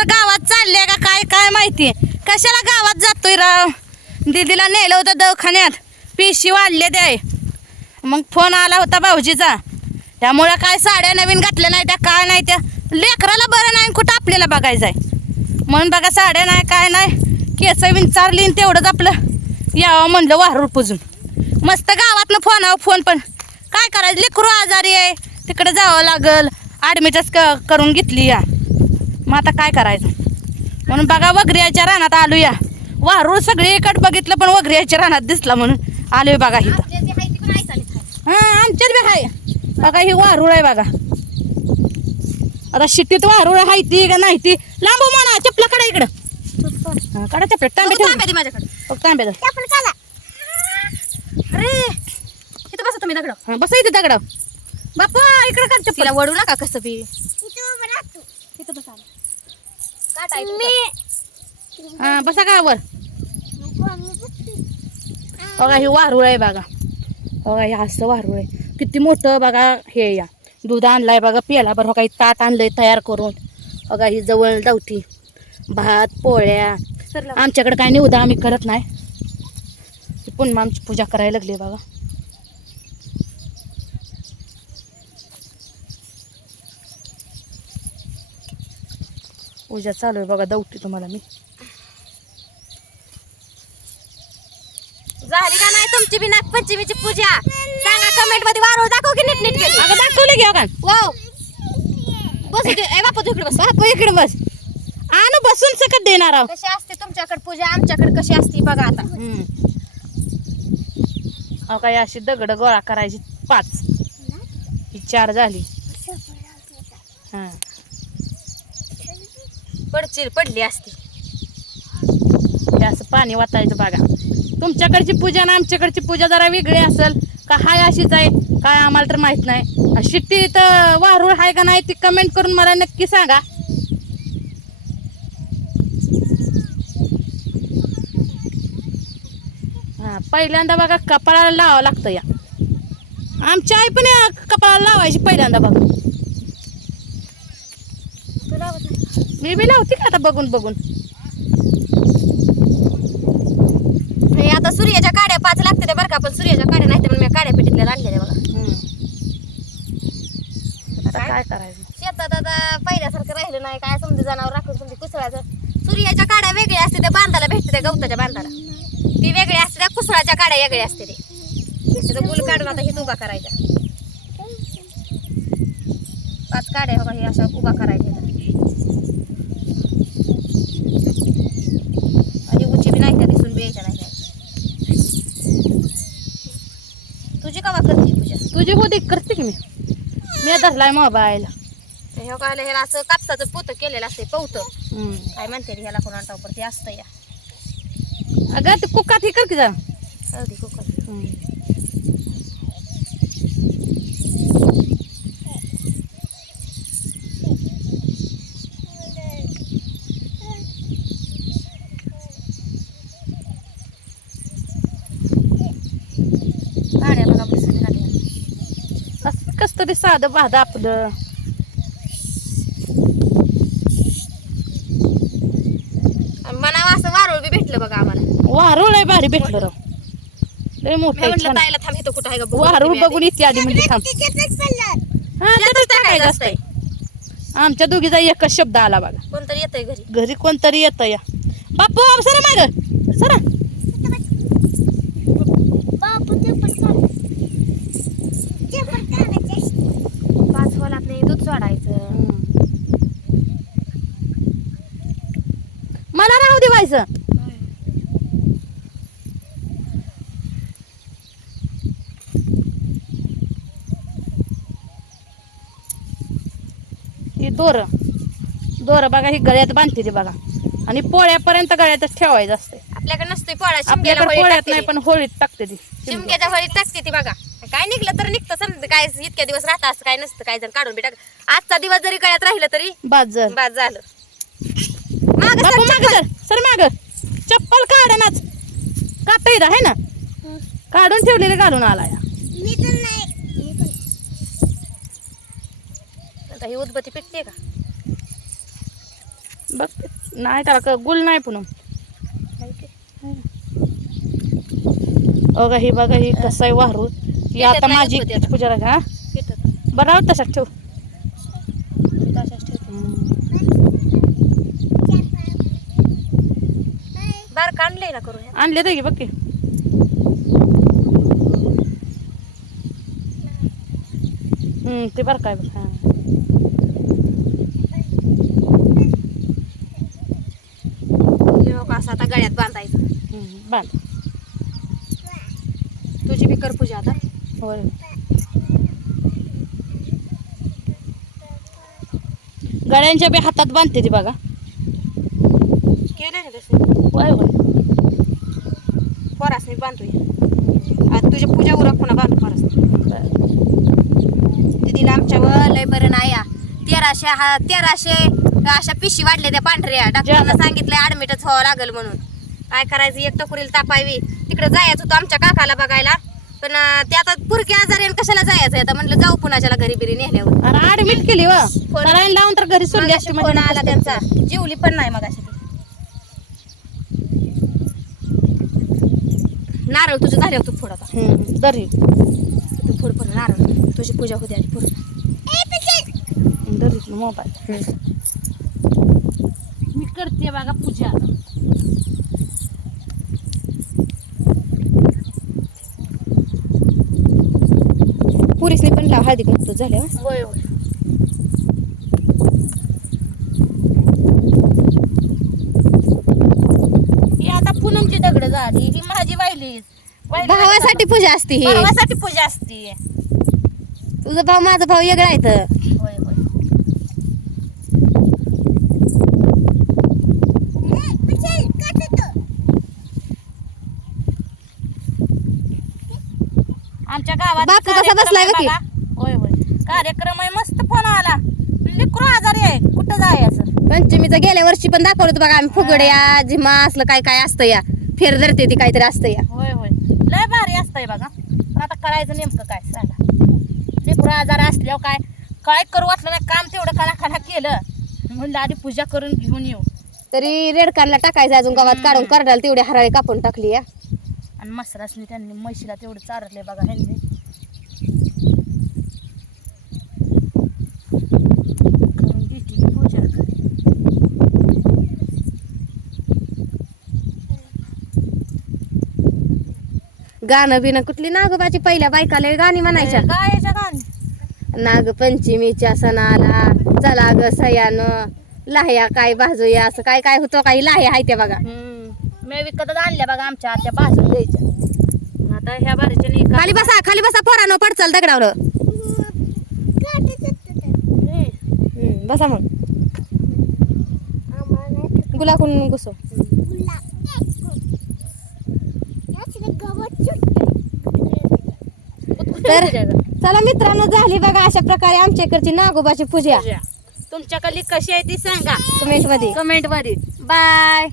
तर गावात चालले का काय काय माहिती? कशाला गावात जातोय राव दीदीला नेलं होतं दवाखान्यात. पिशी वाढले ते. मग फोन आला होता भाऊजीचा. त्यामुळं काय साड्या नवीन घातल्या नाही त्या काय नाही त्या. लेकराला बरं नाही कुठं आपल्याला बघायचं आहे? म्हणून बघा साड्या नाही काय नाही. केस विंचारली तेवढंच आपलं यावं म्हणलं वारूळ पुजून. मस्त गावातनं फोन आव फोन पण. काय करायचं? लेकरू आजारी आहे. तिकडे जावं लागल. ॲडमिटच क करून घेतली या. मग आता काय करायचं? म्हणून बघा वगरियाच्या रानात आलो या वारूळ सगळीकडे बघितलं पण वगरियाच्या रानात दिसला म्हणून आलोय बघा इथं. हां आमच्यात बी आहे बघा ही वारूळ आहे बघा. आता शिट्टीत वारूळ आहे ती का नाही ती? लांबू म्हणा चपला काढा इकडं. हा, काढा चपला. तांबे ठेव. माझ्याकडे. फक्त तांबे. अरे इथं बसा तुम्ही दगड. हा बसा इथे दगडा. बापा इकडे काढ चप्पल तिला वडू नका कसं बी. हा बसा का वर? बघा हे वारूळ आहे बघा. बघा हे असं वारूळ आहे. किती मोठं बघा हे या. दूध आणलाय बघा प्याला बरं. काही ताट आणलंय तयार करून. बघा ही जवळ डावती भात पोळ्या. आमच्याकडे काय निवदा आम्ही करत नाही. ही पुन्हा आमची पूजा करायला लागली बघा. पूजा चालू आहे. बघा दौती तुम्हाला मी. झाली का नाही तुमची बी नागपंचमीची पूजा? सांगा कमेंटमध्ये वारू दाखव की नीट नीट अगं दाखवले घ्या का? वाव. बस इथे ए बापा तू इकडे बस. बापू इकडे बस. आण बसून सकत देणार आहो. कशी असते तुमच्याकडे पूजा? आमच्याकडे कशी असते बघा आता. अहो काय अशी दगड गोळा करायची पाच. ही चार झाली. हा. पडची पडली असती. हे असं पाणी वाचायचं बघा. तुमच्याकडची पूजा आणि आमच्याकडची पूजा जरा वेगळी असेल का हाय अशीच आहे? काय आम्हाला तर माहीत नाही. शिट्टी तर वारूळ आहे का नाही ती कमेंट करून मला नक्की सांगा. हां पहिल्यांदा बघा कपाळाला लावावं लागतं या. आमची आई पण या कपाळाला लावायची पहिल्यांदा बघा. मी बी लावते का आता बघून बघून? हे आता सूर्याच्या काड्या पाच लागते ते बरं का पण सूर्याच्या काड्या नाही तर मी काड्या पेटीतल्या आणलेल्या बघा. आता काय करायचं? शेतात आता पहिल्यासारखं राहिलं नाही काय समजा जनावर राखून समजा कुसळाचं सूर्याच्या काड्या वेगळ्या असते त्या बांधाला भेटते त्या गवताच्या बांधाला. ती वेगळी असते त्या कुसळाच्या काड्या वेगळ्या असते ते. त्याचं गुल काढून आता हे उभा करायचा. पाच काड्या बघा हे अशा उभा करायच्या आणि उंची बी नाही त्या दिसून बी यायच्या नाही त्या. तुझी कवा करते तुझ्या तुझी होती करते की मी? मी धरलाय मोबाईल. हे काय ह्याला असं कापसाचं पोतं केलेलं असते पवतं काय म्हणते ह्याला कोणा टावर ते असतं या अगं ते कुकात ही कर की जा अर्धी कुकर गाड्या बघा बसून राहत्या. कस कस तरी साधं बाधं आपलं म्हणावं असं वारुळ बी भेटलं बघा आम्हाला. वारुळ आहे भारी भेटलं राव लय मी मोठं म्हटलं. ताईला थांब इथं कुठं आहे का बघू वारुळ बघून इथे आधी म्हणजे थांब. हा त्यातच टाकायचं असतंय. आमच्या दोघीचा एकच शब्द आला बघा. कोणतरी येतंय घरी. घरी कोणतरी येतं या बापू सरा माग. सरा पाच होलात नाही दूध सोडायचं दे व्हायचं ही दोर दोर बघा ही गळ्यात बांधते ती बघा. आणि पोळ्यापर्यंत गळ्यातच ठेवायचं असते. आपल्याकडे नसतोय पोळा शिमग्याला आपल्याकडे होळी पोळ्यात टाकते नाही ती. पण होळीत टाकते ती. शिमग्याच्या होळी टाकते ती बघा. काय निघलं तर निघतं समजा काय इतक्या दिवस राहतं असं काय नसतं काय जण काढून बी टाक आजचा दिवस जरी गळ्यात राहिलं तरी बाजर बाद झालं. मागं सर माग. चप्पल. सर सर माग चप्पल काढा नाच काटा इथं आहे ना? काढून ठेवलेले घालून आला या आता ही उदबत्ती पेटते का? बघ नाही त्याला गुल नाही पुन्हा बघा ही बघा ही कसं आहे वाहरू ही आता नाही माझी पूजा का. बरं तशात ठेव. बार काढलंय ना करून ह्या. आणले ते की बघ की हम्म, ते बरं काय बघ हा बघ असं आता गळ्यात बांधायचं. हम्म, बांध. तुझी बी कर पूजा आता. होय. गळ्यांच्या बी हातात बांधते ती बघा केलंय ना तसं होय होय आता तुझ्या पूजा उरक पुन्हा बांधू पोरास दीदीला आमच्यावर लय बरं नाही या. तेराशे हा तेराशे अशा पिशी वाढल्या त्या पांढऱ्या. डॉक्टरनं सांगितलंय ऍडमिटच व्हावं लागेल म्हणून. काय करायचं? एक टकुरीला तापायवी तिकडे जायचं होतं आमच्या काकाला बघायला. पण ते आता पुरकी आजारी कशाला जायचं आता म्हणलं जाऊ पुण्याच्याला घरी बिरी नेल्यावर ऍडमिट केली लावून तर घरी सोडली फोन म्हणजे आला त्यांचा. जीवली पण नाही मग अशी नारळ तुझं झाल्यावर तू फोड आता. हम्म, दरी तू फोड पण नारळ. तुझी पूजा होते आधी पूर्ण दरी मोबाईल. मी करते बघा पूजा. पुरीसनी पण लाव हळदी कुंकू झाल्यावर. होय होय. ही आता पूनमची दगड झाली ही माझी वाहिली. भावासाठी पूजा असते ही. भावासाठी पूजा असते. तुझा भाऊ माझा भाऊ वेगळा आहे तर. होय होय. आमच्या गावात बापू कसा कार्यक्रम बसलाय बघ की? होय होय. कार्यक्रम आहे मस्त फोन आला. लेकरू आजारी आहे. कुठं जायचं? पंचमीचं गेल्या वर्षी पण दाखवलं होतं बघा आम्ही फुगड्या झिमा असलं काय काय असतं या. फेर धरते ती काहीतरी असतं या. होय होय. लय भारी असतंय बघा. पण आता करायचं नेमकं काय? सांगा. लेकरू आजार असल्यावर काय? काय करू वाटलं नाही काम तेवढं काना खाना केलं. म्हणलं आधी पूजा करून घेऊन येऊ. तरी रेडकानला टाकायचं अजून गावात काढून करडाल तेवढी हराळी कापून टाकली या. आणि मसरासनी त्यांनी म्हशीला तेवढं चारले बघा ह्यांनी करून घेतली की पूजा गाणं बिणं कुठली? नागोबाची पहिल्या बायकाला गाणी म्हणायच्या. काय याच्या गाणी. नागपंचमीच्या सणाला चला ग सयानं. लाह्या काय भाजूया? असं काय काय होतं? काही लाह्या आहे त्या बघा. मी विकतच आणल्या बघा आमच्या आत्या भाजून द्यायच्या. आता ह्या खाली बसा खाली बसा पोरानं पडचाल दगडावर. बसा मग. गुलाकून घुसो तर चला मित्रांनो झाली बघा अशा प्रकारे आमच्या इकडची नागोबाची पूजा. तुमच्याकडली कशी आहे ती सांगा. कमेंटमध्ये. कमेंटमध्ये. बाय